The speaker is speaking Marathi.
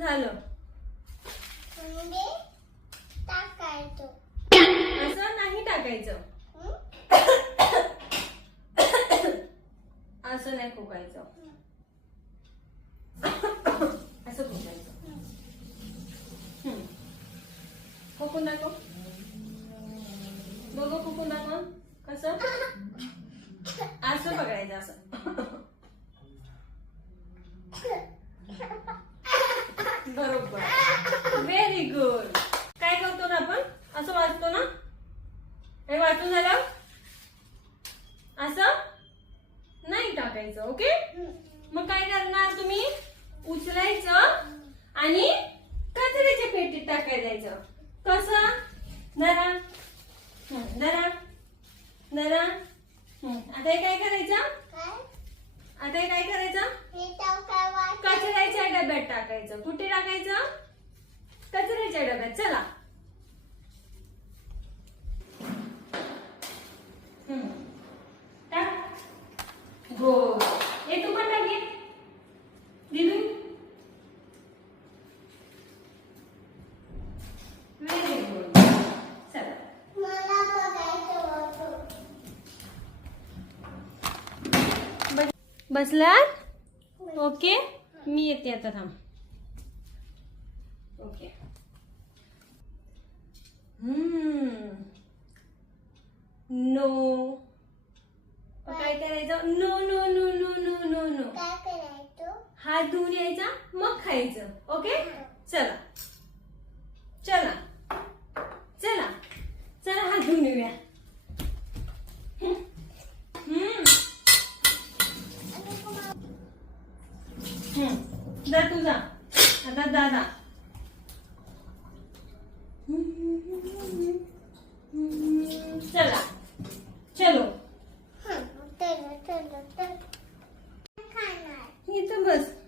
झालं. असं नाही टाकायचं. असं नाही खोकायचं. असं खोकायचं. खोकून दाखव. दोघं खोकून दाखव. कसं? असं पकडायचं. असं बरोबर. Very good. काय करतो ना आपण? असं वाचतो ना. हे वाचून झालं. असं नाही टाकायचं. ओके. मग काय करणार तुम्ही? उचलायचं आणि कचऱ्याच्या पेटीत टाकायला जायचं. कसं? धरा धरा धरा. आता हे काय करायचं? आता हे काय करायचं? कचऱ्याच्या डब्यात टाकायचं. कुठे टाकायचं? कचऱ्याच्या डब्यात. चला. हो. हे तू पण टाक. दिदू. Very good. चला. बसलात? ओके. मी येते आता. थांब. ओके. नो. काय करायचं? No no no no no no no. हात धुवून यायचा मग खायचं. ओके. चला चला चला चला. हात धुवून येऊया. जा तू जा. आता दादा. चला चलो. इथं बस.